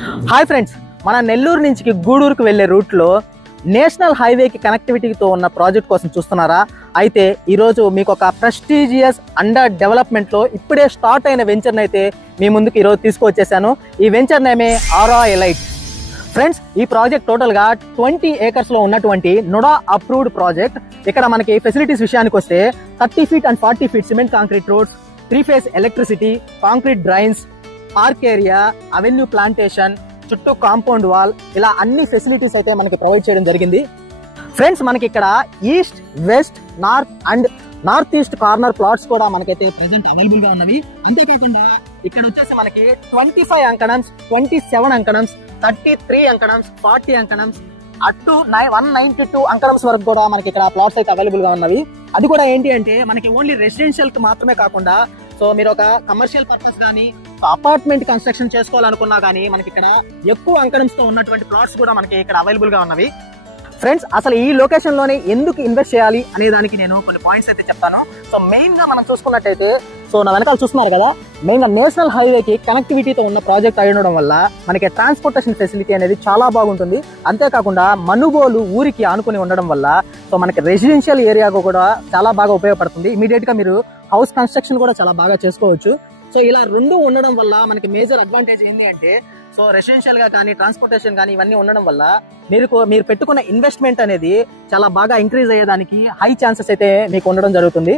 Hi friends, మన నెల్లూరు నుంచి గూడూరుకు వెళ్లే రూట్లో నేషనల్ హైవేకి కనెక్టివిటీతో ఉన్న ప్రాజెక్ట్ కోసం చూస్తున్నారా? అయితే ఈరోజు మీకు ఒక ప్రెస్టీజియస్ అండర్ డెవలప్మెంట్లో ఇప్పుడే స్టార్ట్ అయిన వెంచర్ని అయితే మీ ముందుకు ఈరోజు తీసుకువచ్చేసాను. ఈ వెంచర్ నేమే ఆరా ఎలైట్. ఫ్రెండ్స్, ఈ ప్రాజెక్ట్ టోటల్గా 20 ఏకర్స్లో ఉన్నటువంటి నుడా అప్రూవ్డ్ ప్రాజెక్ట్. ఇక్కడ మనకి ఫెసిలిటీస్ విషయానికి వస్తే 30 feet and 40 feet cement concrete roads, 3 phase electricity, concrete drains, park area, avenue plantation, చుట్టూ కాంపౌండ్ వాల్, ఇలా అన్ని ఫెసిలిటీస్ అయితే మనకి ప్రొవైడ్ చేయడం జరిగింది. ఫ్రెండ్స్, మనకి ఇక్కడ east, west, north and north east corner plots కూడా మనకైతే ప్రెసెంట్ అవైలబుల్ గా ఉన్నవి. అంతేకాకుండా ఇక్కడ వచ్చేసి మనకి 25 అంకణమ్స్, 27 అంకణమ్స్, 33 అంకణమ్స్, 40 అంకణమ్స్, అప్ టు 192 అంకణమ్స్ వరకు కూడా మనకి ఇక్కడ ప్లాట్స్ అయితే అవైలబుల్ గా ఉన్నవి. అది కూడా ఏంటి అంటే మనకి ఓన్లీ రెసిడెన్షియల్ కి మాత్రమే కాకుండా, సో మీరు ఒక కమర్షియల్ పర్పస్ కానీ అపార్ట్మెంట్ కన్స్ట్రక్షన్ చేసుకోవాలనుకున్నా కానీ మనకి ఇక్కడ ఎక్కువ అంకణమ్స్ తో ఉన్నటువంటి ప్లాట్స్ కూడా మనకి ఇక్కడ అవైలబుల్ గా ఉన్నవి. ఫ్రెండ్స్, అసలు ఈ లొకేషన్ లోనే ఎందుకు ఇన్వెస్ట్ చేయాలి అనే దానికి నేను కొన్ని పాయింట్స్ అయితే చెప్తాను. సో మెయిన్ గా మనం చూసుకున్నట్టయితే, సో నా వెనకాల చూస్తున్నారు కదా, మెయిన్ గా నేషనల్ హైవేకి కనెక్టివిటీతో ఉన్న ప్రాజెక్ట్ అయి ఉండడం వల్ల మనకి ట్రాన్స్పోర్టేషన్ ఫెసిలిటీ అనేది చాలా బాగుంటుంది. అంతేకాకుండా మనుబోలు ఊరికి ఆనుకుని ఉండడం వల్ల సో మనకి రెసిడెన్షియల్ ఏరియాకు కూడా చాలా బాగా ఉపయోగపడుతుంది. ఇమీడియట్ గా మీరు హౌస్ కన్స్ట్రక్షన్ కూడా చాలా బాగా చేసుకోవచ్చు. సో ఇలా రెండు ఉండడం వల్ల మనకి మేజర్ అడ్వాంటేజ్ ఏంటి అంటే, సో రెసిడెన్షియల్ గా కానీ ట్రాన్స్పోర్టేషన్ కానీ ఇవన్నీ ఉండడం వల్ల మీరు పెట్టుకున్న ఇన్వెస్ట్మెంట్ అనేది చాలా బాగా ఇంక్రీజ్ అయ్యేదానికి హై ఛాన్సెస్ అయితే మీకు ఉండడం జరుగుతుంది.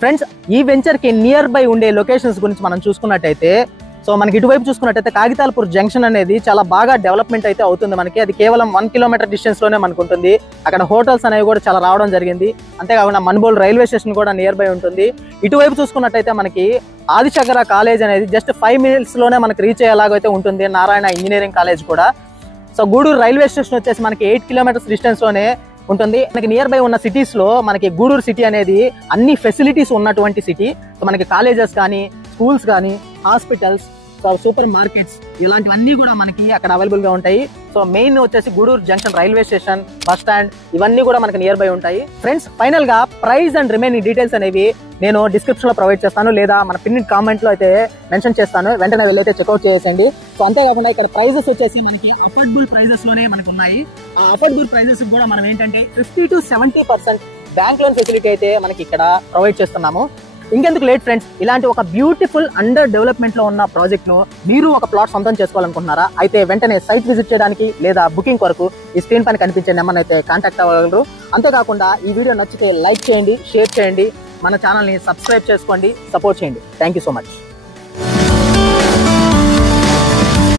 ఫ్రెండ్స్, ఈ వెంచర్ కి నియర్ బై ఉండే లొకేషన్స్ గురించి మనం చూసుకున్నట్టయితే, సో మనకి ఇటువైపు చూసుకున్నట్టయితే కాగితాలపూర్ జంక్షన్ అనేది చాలా బాగా డెవలప్మెంట్ అయితే అవుతుంది మనకి. అది కేవలం 1 కిలోమీటర్ డిస్టెన్స్ లోనే మనకు ఉంటుంది. అక్కడ హోటల్స్ అనేవి కూడా చాలా రావడం జరిగింది. అంతేకాకుండా మనుబోలు రైల్వే స్టేషన్ కూడా నియర్ బై ఉంటుంది. ఇటువైపు చూసుకున్నట్టయితే మనకి ఆదిశంకర కాలేజ్ అనేది జస్ట్ 5 మినిట్స్ లోనే మనకి రీచ్ అయ్యేలాగైతే ఉంటుంది. నారాయణ ఇంజనీరింగ్ కాలేజ్ కూడా. సో గూడూరు రైల్వే స్టేషన్ వచ్చేసి మనకి 8 కిలోమీటర్స్ డిస్టెన్స్ లోనే ఉంటుంది. మనకి నియర్ బై ఉన్న సిటీస్ లో మనకి గూడూరు సిటీ అనేది అన్ని ఫెసిలిటీస్ ఉన్నటువంటి సిటీ. సో మనకి కాలేజెస్ కానీ, స్కూల్స్ కానీ, హాస్పిటల్స్, సూపర్ మార్కెట్స్, ఇలాంటివన్నీ కూడా మనకి అక్కడ అవైలబుల్ గా ఉంటాయి. సో మెయిన్ వచ్చేసి Gudur junction railway station, bus stand, ఇవన్నీ కూడా మనకి నియర్ బై ఉంటాయి. ఫ్రెండ్స్, ఫైనల్ గా ప్రైస్ అండ్ రిమైనింగ్ డీటెయిల్స్ అనేవి నేను డిస్క్రిప్షన్ లో ప్రొవైడ్ చేస్తాను, లేదా మన పిన్ కామెంట్ లో అయితే మెన్షన్ చేస్తాను. వెంటనే వెళ్ళైతే చెక్అౌట్ చేసేయండి. సో అంతేకాకుండా ఇక్కడ ప్రైజెస్ వచ్చేసి మనకి అఫోర్డబుల్ ప్రైజెస్ లోనే మనకు ఉన్నాయి. ఆ అఫోర్డబుల్ ప్రైజెస్ కూడా మనం ఏంటంటే 50 to 70% బ్యాంక్ లోన్ ఫెసిలిటీ అయితే మనకి ఇక్కడ ప్రొవైడ్ చేస్తున్నాము. ఇంకెందుకు లేట్ ఫ్రెండ్స్, ఇలాంటి ఒక బ్యూటిఫుల్ అండర్ డెవలప్మెంట్ లో ఉన్న ప్రాజెక్ట్ ను మీరు ఒక ప్లాట్ సొంతం చేసుకోవాలనుకుంటున్నారా? అయితే వెంటనే సైట్ విజిట్ చేయడానికి లేదా బుకింగ్ కొరకు ఈ స్క్రీన్ పైన కనిపించే నెంబర్ అయితే కాంటాక్ట్ అవ్వగలరు. అంతేకాకుండా ఈ వీడియో నచ్చితే లైక్ చేయండి, షేర్ చేయండి, మన ఛానల్ ని సబ్స్క్రైబ్ చేసుకోండి, సపోర్ట్ చేయండి. Thank you so much.